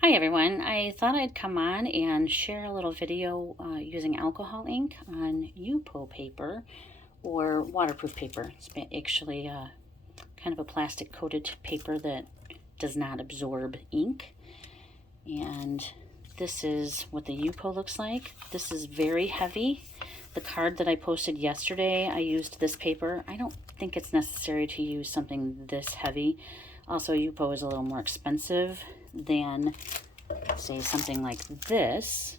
Hi everyone, I thought I'd come on and share a little video using alcohol ink on Yupo paper or waterproof paper. It's actually kind of a plastic coated paper that does not absorb ink. And this is what the Yupo looks like. This is very heavy. The card that I posted yesterday, I used this paper. I don't think it's necessary to use something this heavy. Also, Yupo is a little more expensive than, say, something like this,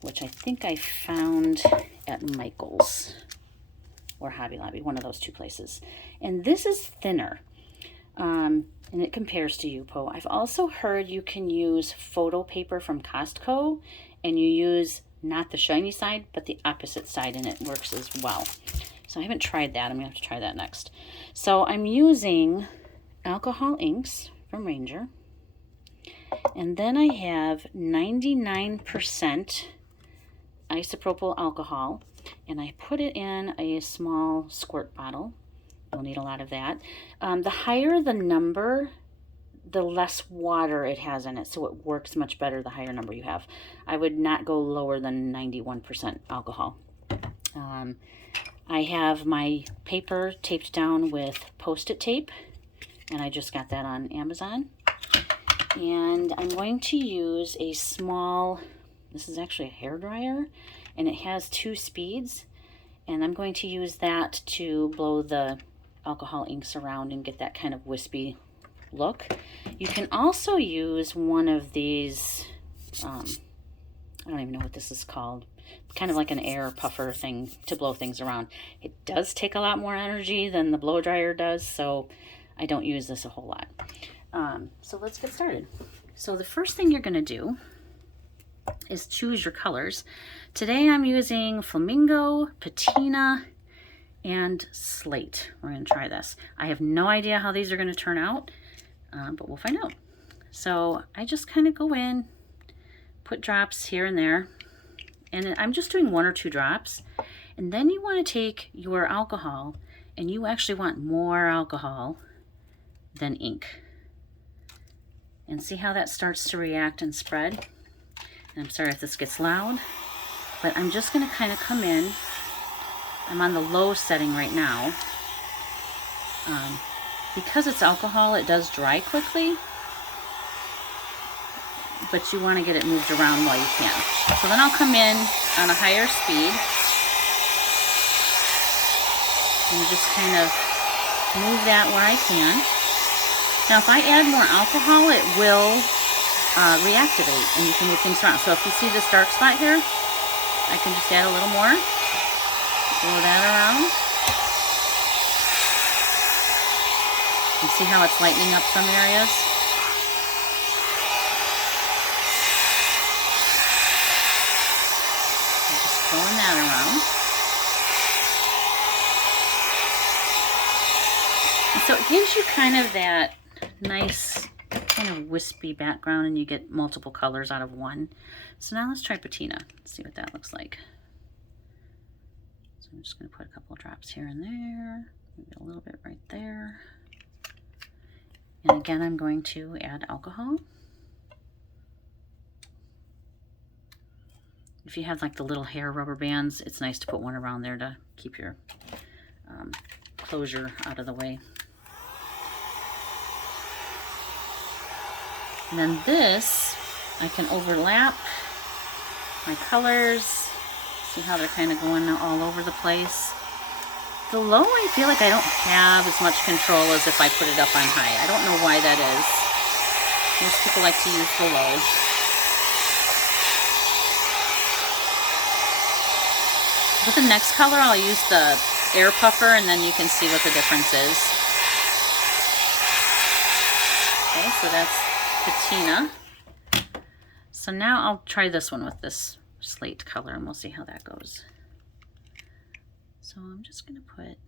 which I think I found at Michael's or Hobby Lobby, one of those two places. And this is thinner, and it compares to Yupo. I've also heard you can use photo paper from Costco, and you use not the shiny side, but the opposite side, and it works as well. So I haven't tried that. I'm going to have to try that next. So I'm using alcohol inks from Ranger. And then I have 99% isopropyl alcohol, and I put it in a small squirt bottle. You'll need a lot of that. The higher the number, the less water it has in it, so it works much better the higher number you have. I would not go lower than 91% alcohol. I have my paper taped down with Post-it tape, and I just got that on Amazon. And I'm going to use a small, this is actually a hairdryer, and it has 2 speeds. And I'm going to use that to blow the alcohol inks around and get that kind of wispy look. You can also use one of these, I don't even know what this is called, kind of like an air puffer thing to blow things around. It does take a lot more energy than the blow dryer does, so I don't use this a whole lot. So let's get started. So the first thing you're going to do is choose your colors. Today I'm using Flamingo, Patina, and Slate. We're going to try this. I have no idea how these are going to turn out, but we'll find out. So I just kind of go in, put drops here and there, and I'm just doing 1 or 2 drops. And then you want to take your alcohol, and you actually want more alcohol than ink. And see how that starts to react and spread. And I'm sorry if this gets loud, but I'm just going to kind of come in. I'm on the low setting right now. Because it's alcohol, it does dry quickly, but you want to get it moved around while you can. So then I'll come in on a higher speed and just kind of move that where I can. Now, if I add more alcohol, it will reactivate, and you can move things around. So if you see this dark spot here, I can just add a little more, blow that around. You see how it's lightening up some areas? I'm just pulling that around. And so it gives you kind of that nice kind of wispy background, and you get multiple colors out of one. So now let's try Patina. Let's see what that looks like. So I'm just going to put a couple of drops here and there, maybe a little bit right there. And again, I'm going to add alcohol. If you have like the little hair rubber bands, it's nice to put one around there to keep your closure out of the way. And then this, I can overlap my colors. See how they're kind of going all over the place. The low, I feel like I don't have as much control as if I put it up on high. I don't know why that is. Most people like to use the low. With the next color, I'll use the air puffer, and then you can see what the difference is. Okay, so that's Patina. So now I'll try this one with this slate color, and we'll see how that goes. So I'm just going to put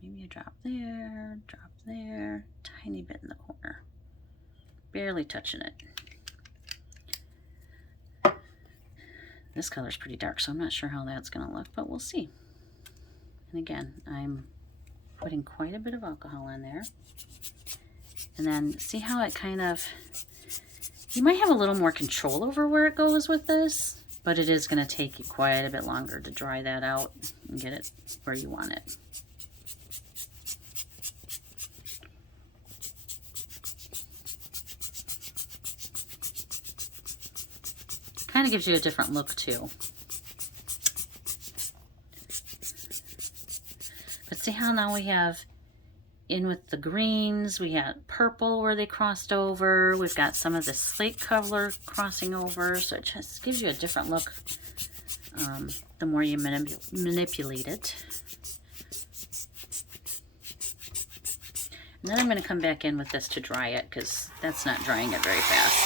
maybe a drop there, tiny bit in the corner. Barely touching it. This color's pretty dark, so I'm not sure how that's going to look, but we'll see. And again, I'm putting quite a bit of alcohol in there. And then see how it kind of You might have a little more control over where it goes with this, but it is going to take you quite a bit longer to dry that out and get it where you want it. Kind of gives you a different look too. But see how now we have in with the greens, we had purple where they crossed over, we've got some of the slate color crossing over, so it just gives you a different look the more you manipulate it. And then I'm going to come back in with this to dry it, because that's not drying it very fast.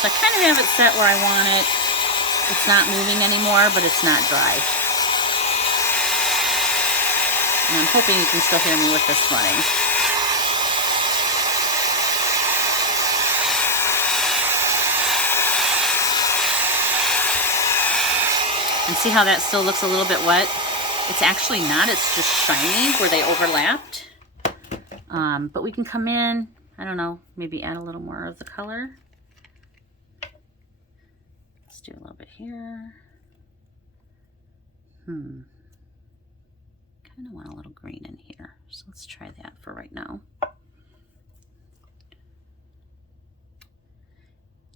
So I kind of have it set where I want it. It's not moving anymore, but it's not dry. And I'm hoping you can still hear me with this running. And see how that still looks a little bit wet? It's actually not, it's just shiny where they overlapped. But we can come in, I don't know, maybe add a little more of the color. Let's do a little bit here. Kind of want a little green in here, so let's try that for right now.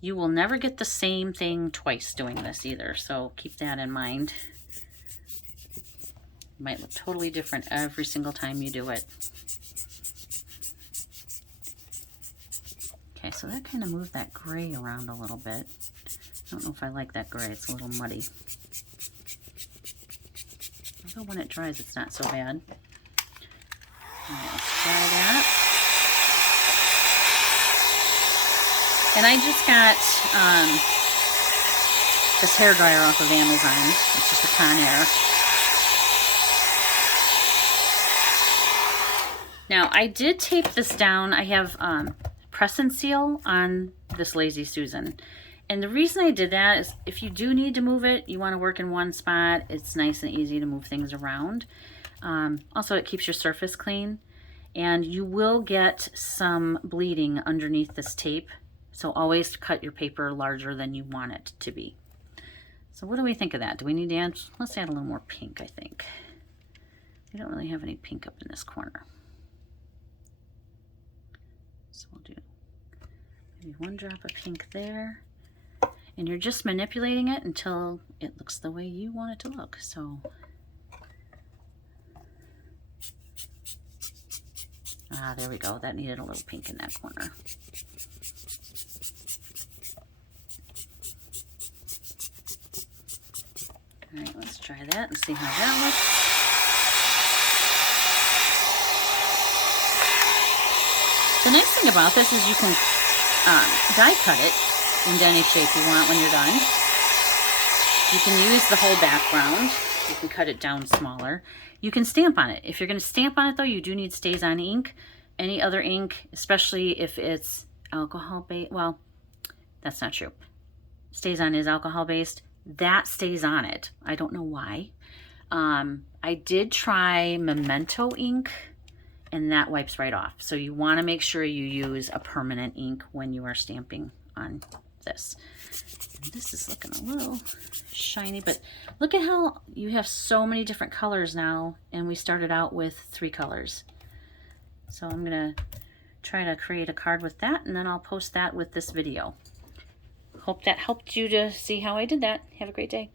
You will never get the same thing twice doing this either, so keep that in mind. It might look totally different every single time you do it. Okay, so that kind of moved that gray around a little bit. I don't know if I like that gray, it's a little muddy. Although when it dries, it's not so bad. All right, let's try that. And I just got this hair dryer off of Amazon. It's just a Conair. Now, I did tape this down. I have press and seal on this Lazy Susan. And the reason I did that is if you do need to move it, you want to work in one spot, it's nice and easy to move things around. Also, it keeps your surface clean. And you will get some bleeding underneath this tape. So always cut your paper larger than you want it to be. So what do we think of that? Do we need to add, let's add a little more pink, I think. We don't really have any pink up in this corner. So we'll do maybe one drop of pink there. And you're just manipulating it until it looks the way you want it to look. So, there we go. That needed a little pink in that corner. All right, let's try that and see how that looks. The nice thing about this is you can die cut it into any shape you want when you're done. You can use the whole background. You can cut it down smaller. You can stamp on it. If you're going to stamp on it though, you do need StazOn ink. Any other ink, especially if it's alcohol based, well, that's not true. StazOn is alcohol based. That stays on it. I don't know why. I did try Memento ink and that wipes right off. So you want to make sure you use a permanent ink when you are stamping on this. And this is looking a little shiny, but look at how you have so many different colors now, and we started out with 3 colors. So I'm gonna try to create a card with that, and then I'll post that with this video. Hope that helped you to see how I did that. Have a great day.